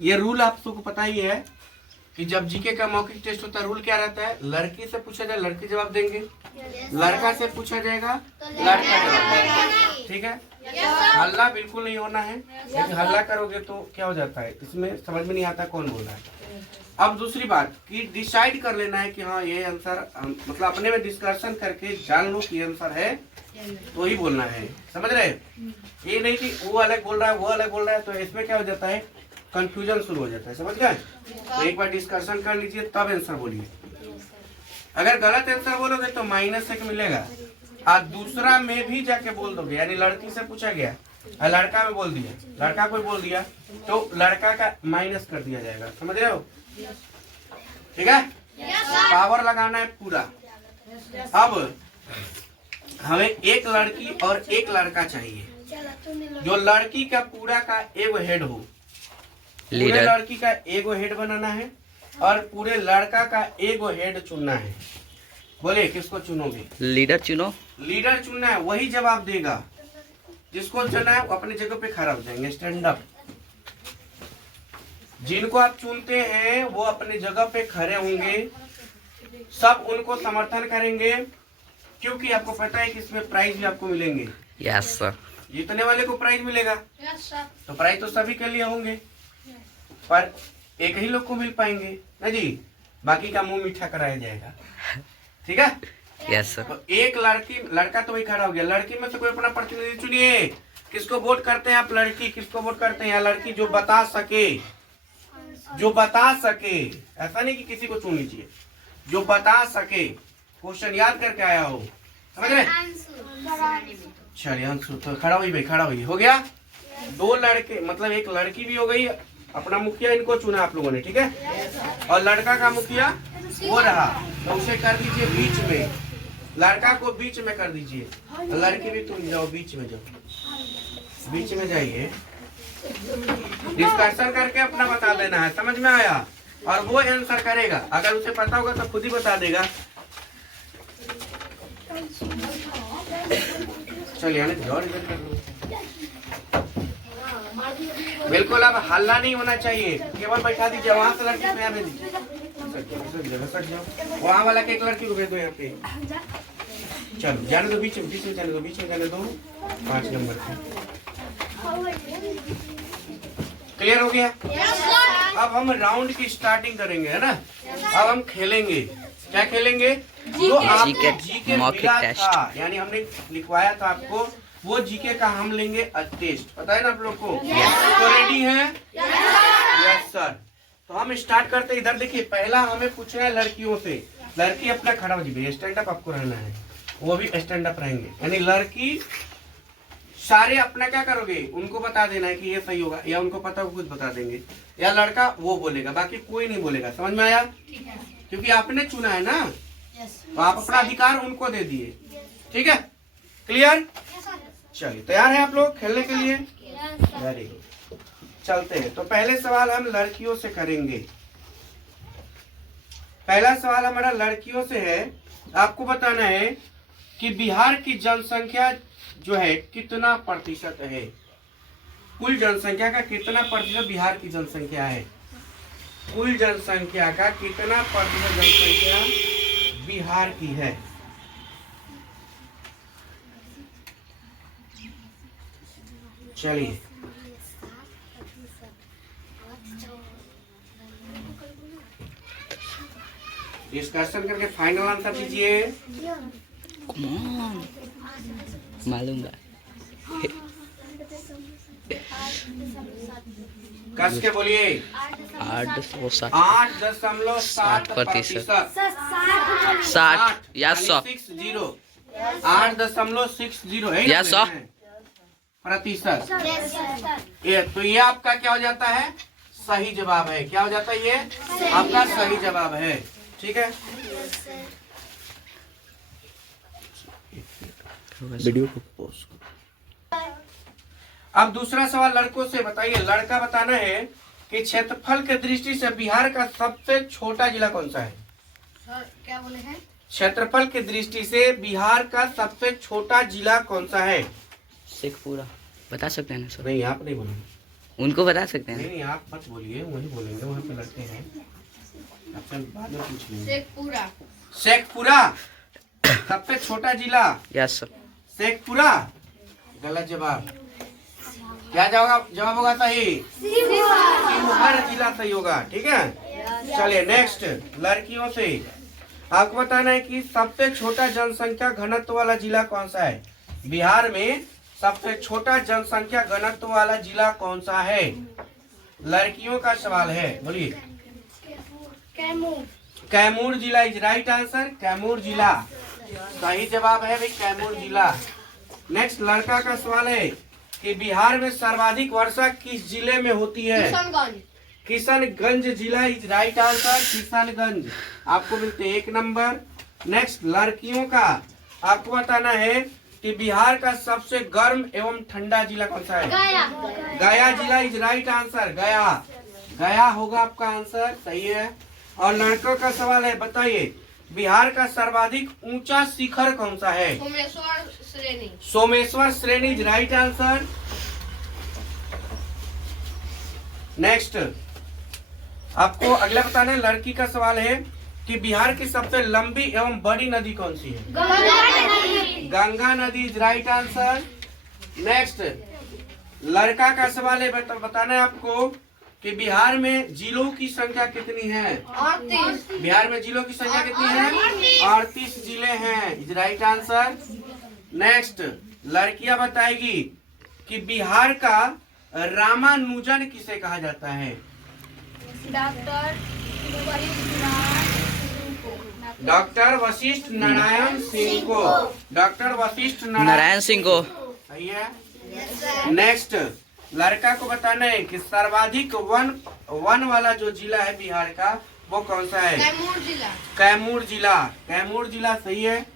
ये रूल आप सबको पता ही है कि जब जीके का मौखिक टेस्ट होता है रूल क्या रहता है, लड़की से पूछा जाए लड़की जवाब देंगे, लड़का से पूछा जाएगा लड़का जवाब देगा। ठीक है, हल्ला बिल्कुल नहीं होना है, क्योंकि हल्ला करोगे तो क्या हो जाता है, इसमें समझ में नहीं आता कौन बोल रहा है। अब दूसरी बात कि डिसाइड कर लेना है कि हाँ ये आंसर, मतलब अपने में डिस्कशन करके जान लो कि ये आंसर है तो ही बोलना है, समझ रहे। ये नहीं कि वो अलग बोल रहा है वो अलग बोल रहा है, तो इसमें क्या हो जाता है, कंफ्यूजन शुरू हो जाता है, समझ गए। तो एक बार डिस्कशन कर लीजिए तब आंसर बोलिए। अगर गलत आंसर बोलोगे तो -1 मिलेगा, और दूसरा में भी जाके बोल दोगे, यानी लड़की से पूछा गया और लड़का में बोल दिया, लड़का कोई बोल दिया तो लड़का का माइनस कर दिया जाएगा, समझ रहे हो। ठीक है, पावर लगाना है पूरा। अब हमें एक लड़की और एक लड़का चाहिए, जो लड़की का पूरा का एगो हेड हो, पूरे लड़की का एगो हेड बनाना है और पूरे लड़का का एगो हेड चुनना है। बोले किसको चुनोगे? लीडर चुनो। लीडर चुनना है, वही जवाब देगा। जिसको चुना है वो अपनी जगह पे खड़ा हो जाएंगे, स्टैंड अप। जिनको आप चुनते हैं वो अपनी जगह पे खड़े होंगे, सब उनको समर्थन करेंगे, क्योंकि आपको पता है कि इसमें प्राइज भी आपको मिलेंगे। Yes sir. जीतने वाले को प्राइज मिलेगा, तो प्राइज तो सभी के लिए होंगे, पर एक ही लोग को मिल पाएंगे ना जी, बाकी का मुंह मीठा कराया जाएगा। ठीक है, यस सर। तो एक लड़की लड़का तो वही खड़ा हो गया, लड़की में से कोई अपना प्रतिनिधि चुनिए। किसको वोट करते हैं आप? लड़की। किसको वोट करते हैं? या लड़की जो बता सके, जो बता सके, ऐसा नहीं कि किसी को चुन लीजिए, जो बता सके, क्वेश्चन याद करके आया हो, समझ रहे। चलिए अंशु तो खड़ा हुई भाई, खड़ा हुई, हो गया। दो लड़के मतलब एक लड़की भी हो गई, अपना मुखिया इनको चुना आप लोगों ने, ठीक है। और लड़का का मुखिया वो रहा, तो उसे कर दीजिए बीच में, लड़का को बीच में कर दीजिए, लड़की भी तुम जाओ बीच में, जाओ बीच में जाइए, डिस्कशन करके अपना बता देना है, समझ में आया। और वो आंसर करेगा, अगर उसे पता होगा तो खुद ही बता देगा। चलिए और इधर कर लो। बिल्कुल अब हल्ला नहीं होना चाहिए, केवल बैठा दीजिए, वहां से लड़की को यहाँ भेज दीजिए, वहाँ वाला के एक लड़की को भेज दो यहाँ पे। चलो जाने दो, बीच में जाने दो, बीच में जाने दो, 5 नंबर पे। क्लियर हो गया? अब हम राउंड की स्टार्टिंग करेंगे, है ना। अब हम खेलेंगे, क्या खेलेंगे? जो आपको जीके मिला था, यानी हमने लिखवाया था आपको, वो जीके का हम लेंगे टेस्ट, पता है ना आप लोग को। तो रेडी है? Yes sir. तो हम स्टार्ट करते हैं। इधर देखिए, पहला हमें पूछना है लड़कियों से। लड़की अपना खड़ा हो जाए, स्टैंड अप आपको रहना है, वो भी स्टैंड अप रहेंगे, यानी लड़की सारे अपना क्या करोगे, उनको बता देना है कि ये सही होगा, या उनको पता हो खुद बता देंगे, या लड़का वो बोलेगा, बाकी कोई नहीं बोलेगा। समझ में आया? क्योंकि आपने चुना है ना, तो आप अपना अधिकार उनको दे दिए। ठीक है, क्लियर? चलिए तैयार है आप लोग खेलने के लिए? वेरी गुड, चलते हैं। तो पहले सवाल हम लड़कियों से करेंगे। पहला सवाल हमारा लड़कियों से है। आपको बताना है कि बिहार की जनसंख्या जो है कितना प्रतिशत है, कुल जनसंख्या का कितना प्रतिशत बिहार की जनसंख्या है, कुल जनसंख्या का कितना प्रतिशत जनसंख्या बिहार की है। चलिए डिस्कशन करके फाइनल आंसर दीजिए। मालूम कस के बोलिए। 8.7% 60 या 100 8.60 है या 100 प्रतिशत। ये तो ये आपका क्या हो जाता है, सही जवाब है। क्या हो जाता है? ये आपका सही जवाब है। ठीक है, वीडियो को पॉज करो। अब दूसरा सवाल लड़कों से बताइए। लड़का बताना है कि क्षेत्रफल के दृष्टि से बिहार का सबसे छोटा जिला कौन सा है? सर क्या बोले हैं? क्षेत्रफल की दृष्टि से बिहार का सबसे छोटा जिला कौन सा है? शेखपुरा बता सकते हैं ना सर? नहीं, आप नहीं बोलो, उनको बता सकते हैं। नहीं आप मत बोलिए, वही बोलेंगे, वहाँ पे लड़के हैं, आपसे बाद में पूछ लेंगे। शेखपुरा। शेखपुरा सबसे छोटा जिला। Yes sir. शेखपुरा गलत जवाब। क्या जवाब होगा सही? शिवहर जिला सही होगा। ठीक है, चलिए नेक्स्ट लड़कियों से आपको बताना है कि सबसे छोटा जनसंख्या घनत्व वाला जिला कौन सा है। बिहार में सबसे छोटा जनसंख्या घनत्व वाला जिला कौन सा है? लड़कियों का सवाल है, बोलिए। कैमूर जिला इज राइट आंसर। कैमूर जिला सही जवाब है भाई, कैमूर जिला। नेक्स्ट लड़का का सवाल है कि बिहार में सर्वाधिक वर्षा किस जिले में होती है? किशनगंज जिला इज राइट आंसर। किशनगंज आपको मिलते 1 नंबर। नेक्स्ट लड़कियों का आपको बताना है कि बिहार का सबसे गर्म एवं ठंडा जिला कौन सा है? गया जिला इज राइट आंसर। गया होगा आपका आंसर, सही है। और लड़कों का सवाल है, बताइए बिहार का सर्वाधिक ऊंचा शिखर कौन सा है? सोमेश्वर श्रेणी इज राइट आंसर। नेक्स्ट आपको अगला बताना है, लड़की का सवाल है कि बिहार की सबसे लंबी एवं बड़ी नदी कौन सी है? गंगा नदी इज राइट आंसर। नेक्स्ट लड़का का सवाल है, बताना है आपको कि बिहार में जिलों की संख्या कितनी है? 38। बिहार में जिलों की संख्या कितनी है? 38 जिले हैं, इज राइट आंसर। नेक्स्ट लड़कियां बताएगी कि बिहार का रामानुजन किसे कहा जाता है? डॉक्टर वशिष्ठ नारायण सिंह को। डॉक्टर वशिष्ठ नारायण सिंह को सही है। नेक्स्ट लड़का को बताना है कि सर्वाधिक वन वाला जो जिला है बिहार का वो कौन सा है? कैमूर जिला। कैमूर जिला। कैमूर जिला सही है।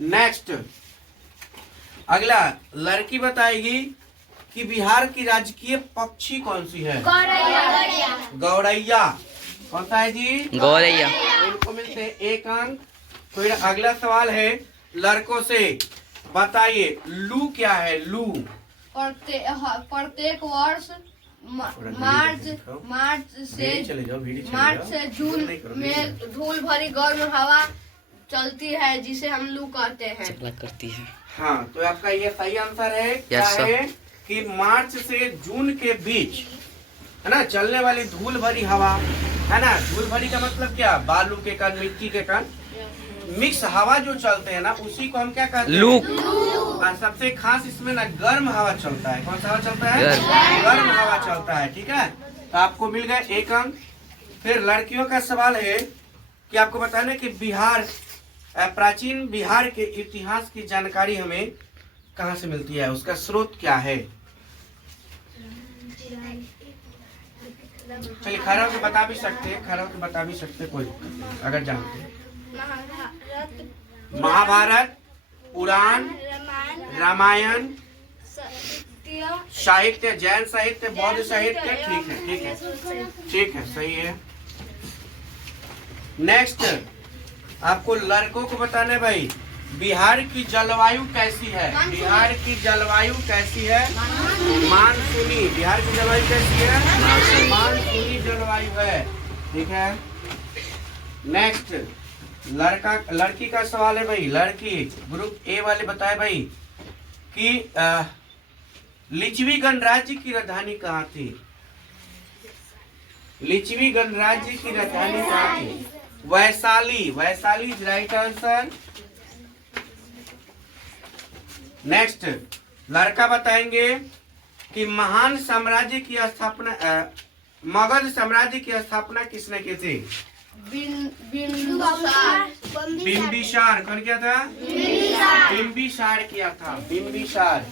नेक्स्ट अगला लड़की बताएगी कि बिहार की राजकीय पक्षी कौन सी है? गौरैया। कौन सा है जी? गौरैया। इनको मिलते हैं 1 अंक। फिर अगला सवाल है लड़कों से, बताइए लू क्या है? लू प्रत्येक वर्ष मार्च से जून में धूल भरी गर्म हवा चलती है जिसे हम लू कहते हैं। चकला करती है। हाँ, तो आपका ये सही आंसर है। क्या है कि मार्च से जून के बीच है ना चलने वाली धूल भरी हवा है ना। धूल भरी का मतलब क्या? बालू के कण, मिट्टी के कण मिक्स हवा जो चलते हैं ना, उसी को हम क्या कहते हैं? लू। और सबसे खास इसमें ना गर्म हवा चलता है। कौन सा हवा चलता है? गर्म हवा चलता है। ठीक है, तो आपको मिल गए 1 अंक। फिर लड़कियों का सवाल है कि आपको बताना है कि बिहार प्राचीन बिहार के इतिहास की जानकारी हमें कहाँ से मिलती है? उसका स्रोत क्या है? चलिए खड़ा होकर बता भी सकते हैं, खड़ा होकर बता भी सकते हैं, कोई अगर जानते हैं। महाभारत, पुराण, रामायण, साहित्य, जैन साहित्य, बौद्ध साहित्य। ठीक है, ठीक है, ठीक है, सही है। नेक्स्ट आपको लड़कों को बताना है भाई, बिहार की जलवायु कैसी है? बिहार की जलवायु कैसी है? मानसूनी। बिहार की जलवायु कैसी है? मानसूनी जलवायु है। ठीक है। नेक्स्ट लड़की का सवाल है भाई, लड़की ग्रुप ए वाले बताए भाई कि लिच्छवी गणराज्य की राजधानी कहाँ थी? लिच्छवी गणराज्य की राजधानी कहाँ थी? Vaishali. Vaishali is right answer. Next लड़का बताएंगे कि महान साम्राज्य की स्थापना मगध साम्राज्य की स्थापना किसने की थी? बिंबिसार। कौन किया था? बिंबिसार किया था। बिंबिसार।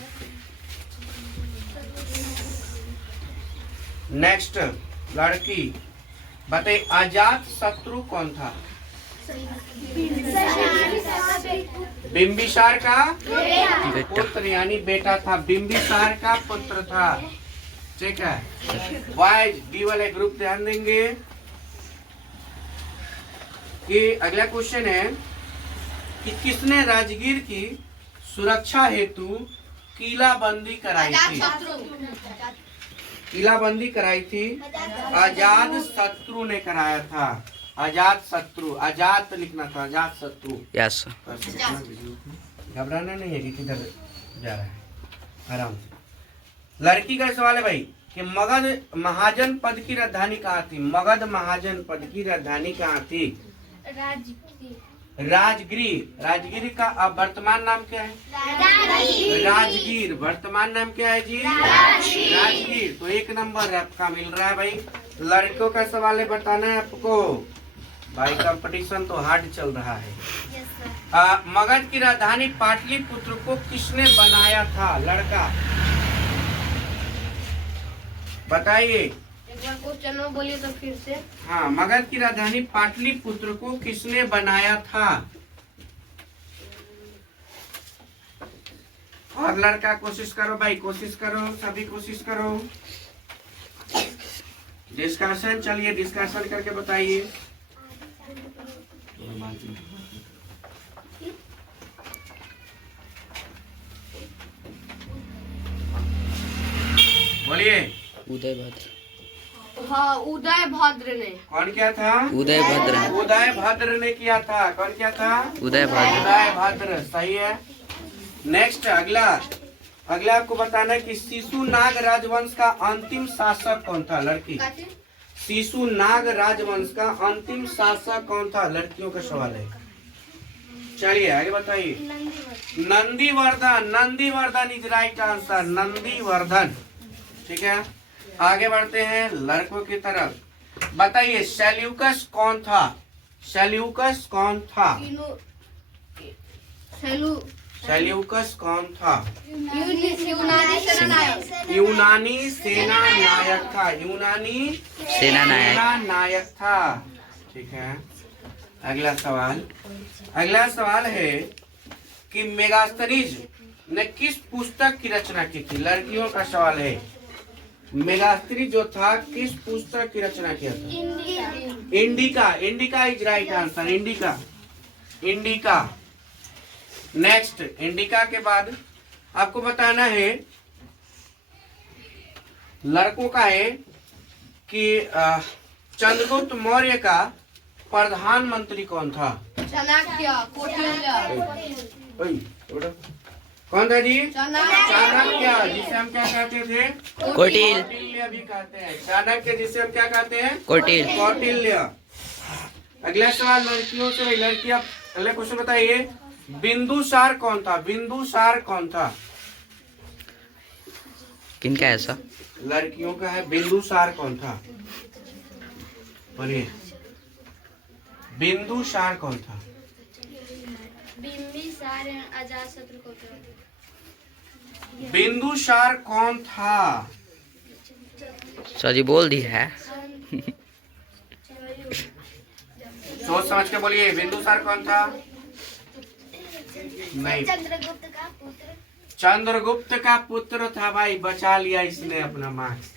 नेक्स्ट लड़की बताइए अजात शत्रु कौन था? बिंबिसार का पुत्र यानी बेटा था। बिंबिसार का पुत्र था। ठीक है। बॉयज बी वाले ग्रुप ध्यान देंगे कि अगला क्वेश्चन है कि किसने राजगीर की सुरक्षा हेतु किलाबंदी कराई थी? किलाबंदी कराई थी? अजात शत्रु ने कराया था। अजात शत्रु, अजात लिखना था, अजात शत्रु। Yes sir. घबराना नहीं है कि किधर जा रहा है, आराम से। लड़की का सवाल है भाई कि मगध महाजन पद की राजधानी कहाँ थी? मगध महाजन पद की राजधानी कहाँ थी? राजगीर। राजगीर का अब वर्तमान नाम क्या है? राजगीर। वर्तमान नाम क्या है जी? राजगीर। तो 1 नंबर आपका मिल रहा है भाई। लड़कों का सवाल है, बताना है आपको भाई। कंपटीशन तो हार्ड चल रहा है। मगध की राजधानी पाटलिपुत्र को किसने बनाया था? लड़का बताइए। एक बार क्वेश्चन बोलिए तो फिर से। हाँ, मगध की राजधानी पाटलिपुत्र को किसने बनाया था? और लड़का कोशिश करो भाई, कोशिश करो, सभी कोशिश करो। डिस्कशन, चलिए डिस्कशन करके बताइए। बोलिए। उदय भद्र। हाँ, उदय भद्र ने। कौन क्या था? उदय भद्र। उदय भद्र ने किया था। कौन क्या था? उदय भद्र। उदय भद्र, सही है। नेक्स्ट, अगला आपको बताना है कि शिशुनाग राजवंश का अंतिम शासक कौन था? लड़की। शिशुनाग राजवंश का अंतिम शासक कौन था? लड़कियों का सवाल है। चलिए आगे बताइए। Nandivardhan. Nandivardhan is right answer, Nandivardhan. ठीक है, आगे बढ़ते हैं लड़कों की तरफ। बताइए सेल्यूकस कौन था? सेल्यूकस कौन था? सेल्यूकस कौन था? यूनानी सेना नायक था। यूनानी सेना नायक था। ठीक है, अगला सवाल है कि मेगास्थनीज ने किस पुस्तक की रचना की थी? लड़कियों का सवाल है। मेगास्थनीज जो था किस पुस्तक की रचना किया था? Indica. Indica is right answer, indica. Indica. Next, indica के बाद आपको बताना है, लड़कों का है कि चंद्रगुप्त मौर्य का प्रधानमंत्री कौन था? चाणक्य, कौटिल्य। कौन था जी? चाणक्य, जिसे हम क्या कहते थे? कौटिल्य। कौटिल्य भी कहते हैं। चाणक्य जिसे हम क्या कहते हैं? कौटिल्य। कौटिल्य। अगला सवाल लड़कियों से। लड़कियां अगले क्वेश्चन बताइए। बिंदुसार कौन था? बिंदुसार कौन था? किनका है ऐसा? लड़कियों का है। बिंदुसार कौन था? बोलिए, बिंदुसार कौन था? बिंदुसार कौन था? सर जी बोल दी है। सोच समझ के बोलिए, बिंदुसार कौन था? नहीं, चंद्रगुप्त का पुत्र था भाई। बचा लिया इसने अपना मार्क्स।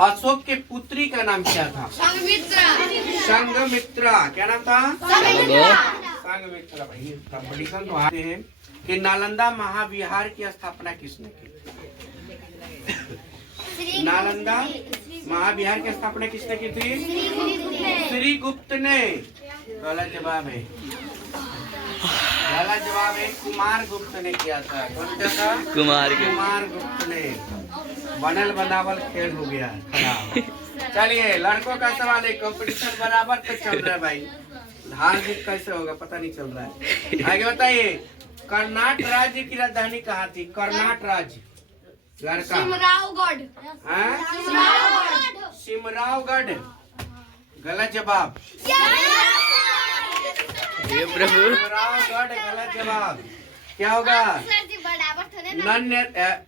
अशोक के पुत्री का नाम क्या था? संघमित्रा। क्या नाम था? संघमित्रा। भाई कंपटीशन तो आते हैं कि नालंदा महाविहार की स्थापना किसने की? नालंदा महाविहार की स्थापना किसने की थी? श्री गुप्त ने। गलत जवाब है, गलत जवाब है। कुमार गुप्त ने किया था। कौन क्या था? कुमार गुप्त ने। बनल बनावल खेल हो गया खराब। चलिए लड़कों का सवाल है। कंपटीशन बराबर पे चल रहा है भाई। हार जीत कैसे होगा पता नहीं चल रहा है। आगे बताइए, कर्नाटक राज्य की राजधानी कहाँ थी? कर्नाटक राज्य। लड़का। सिमरावगढ़। सिमरावगढ़, गलत जवाब। हे प्रभु। सिमरावगढ़ गलत जवाब। क्या होगा?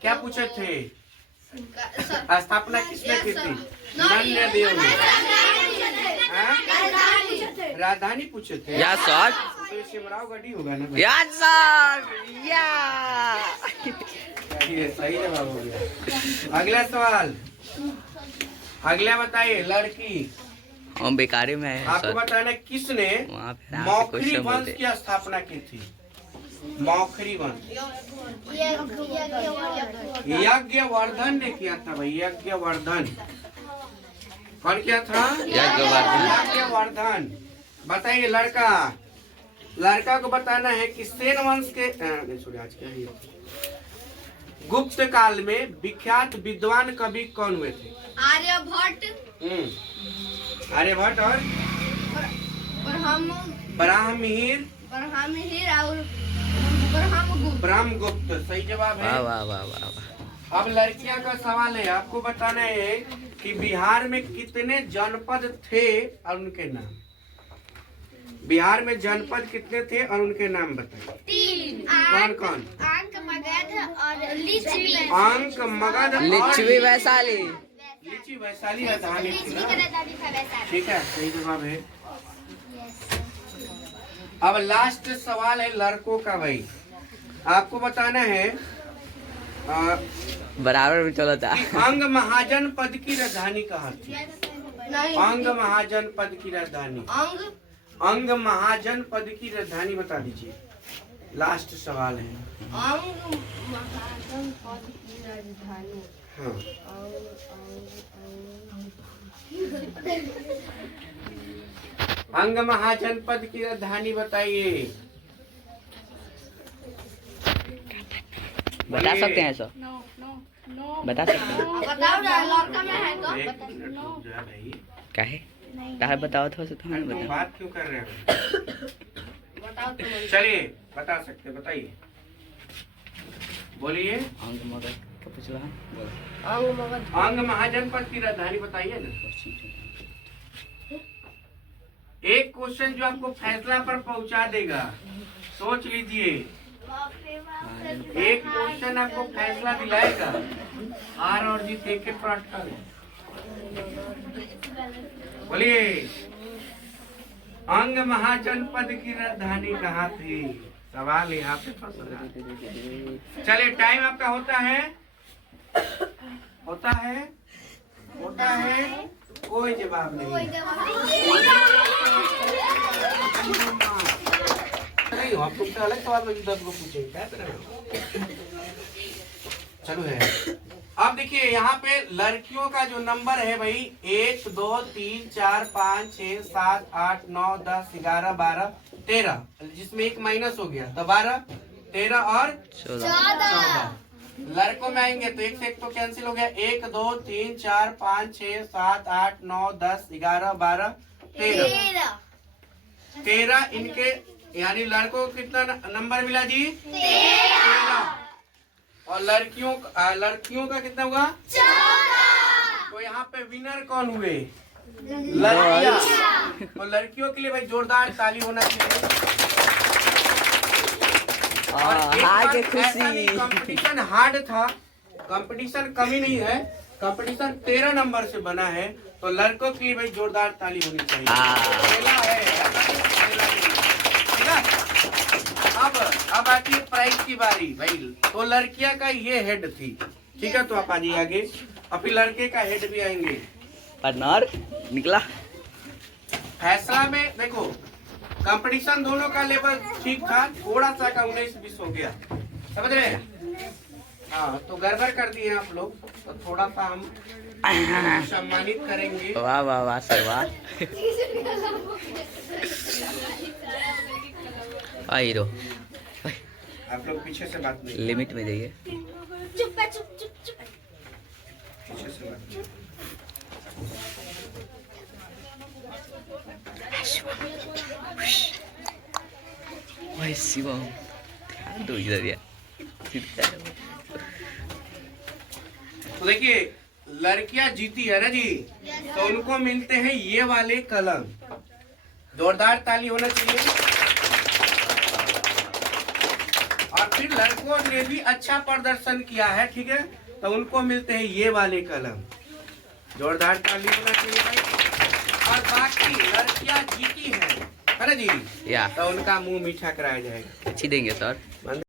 क्या पूछे थे? स्थापना किसने की थी? नन्य देव ने। राजधानी पूछे थे। या सर। तो सिमरावगढ़ ही होगा ना भाई? या सर। या सही जवाब हो गया। अगला सवाल, अगला बताइए लड़की। हम बेकारी में है आपको सर। बताना किसने वहाँ पे मौखरी वंश की स्थापना की थी? मौखरीवन। यज्ञवर्धन ने किया था भाई, यज्ञवर्धन। कौन किया था? यज्ञवर्धन। बताइए लड़का, लड़का को बताना है कि सेन वंश के आज क्या है, गुप्त काल में विख्यात विद्वान कवि कौन हुए थे? आर्यभट्ट। आर्यभट्ट और ब्राह्मणीर और ब्रह्मगुप्त। सही जवाब है। वाह वाह वाह वाह। अब लड़कियां का सवाल है, आपको बताना है कि बिहार में कितने जनपद थे और उनके नाम। बिहार में जनपद कितने थे और उनके नाम बताइए। 3। कौन कौन? अंक, मगध और लिच्छवी। अंक, मगध, लिच्छवी वैशाली। लिच्छवी वैशाली राजधानी थी ना? ठीक है, सही जवाब है। अब लास्ट सवाल है लड़कों का भाई, आपको बताना है बराबर में चलो था। अंग महाजन पद की राजधानी कहाँ थी? अंग महाजन पद की राजधानी, अंग महाजन पद की राजधानी बता दीजिए। लास्ट सवाल है। अंग महाजन पद की राजधानी। हाँ, अंग महाजन पद की राजधानी बताइए। बता सकते हैं सर? बता सकते हैं? बताओ ना, लड़का में है तो एक मिनट रुक जा भाई। काहे? काहे बताओ थोड़ा सा, तो हमें तुम बताओ। बात क्यों कर रहे हो? बताओ तुम। चलिए बता सकते, बताइए, बोलिए। अंग मगध क्या पूछ रहा है? अंग मगध। अंग महाजनपद की राजधानी बताइए ना। एक क्वेश्चन जो आपको फैसला पर पहुंचा देगा, सोच लीजिए। एक क्वेश्चन आपको फैसला दिलाएगा। हार और जीत एक पर अटकल। बोलिए, अंग महाजनपद की राजधानी कहाँ थी? सवाल यहाँ पे फंसा। चलिए टाइम आपका होता है, होता है, होता है। कोई जवाब नहीं, नहीं हो, आप तुमसे अलग सवाल में दस को पूछेंगे क्या तरह। चलो है। अब देखिए यहाँ पे लड़कियों का जो नंबर है भाई 1 2 3 4 5 6 7 8 9 10 11 12 13, जिसमें एक माइनस हो गया तो 12 13 और 14। लड़कों में आएंगे तो एक से एक तो कैंसिल हो गया। 1 2 3 4 5 6 7 8 9 10 11 12 13 इनके, यानी लड़कों को कितना नंबर मिला जी? 13। और लड़कियों का कितना हुआ? 14। तो यहाँ पे विनर कौन हुए? लड़कियां। तो लड़कियों के लिए भाई जोरदार ताली होना चाहिए। और आज खुशी। कंपटीशन हार्ड था, कंपटीशन कमी नहीं है, कंपटीशन 13 नंबर से बना है। तो लड़कों के लिए भाई जोरदार ताली होनी चाहिए। पहला है। अब आती है प्राइज की बारी भाई। तो लड़कियां का ये हेड थी, ठीक है, तो आप आ जाइए आगे। और फिर लड़के का हेड भी आएंगे। पार्टनर निकला। फैसला में देखो कंपटीशन दोनों का लेवल ठीक था, थोड़ा सा का 19-20 हो गया, समझ रहे हैं? हाँ, तो गड़बड़ कर दिए आप लोग, तो थोड़ा सा हम सम्मानित करेंगे। वाह वाह वाह सर वाह। हीरो आप लोग पीछे से बात नहीं, लिमिट में जाइए। चुप चुप चुप चुप। पीछे से बात नहीं। भाई शिवम ध्यान दो इधर यार। तो देखिए लड़कियां जीती है ना जी, तो उनको मिलते हैं ये वाले कलम। जोरदार ताली होना चाहिए। और फिर लड़कों ने भी अच्छा प्रदर्शन किया है, ठीक है, तो उनको मिलते हैं ये वाले कलम। जोरदार ताली होना चाहिए भाई। और बाकी लड़कियां जीती है ना जी, या तो उनका मुंह मीठा कराया जाएगा। अच्छी देंगे सर।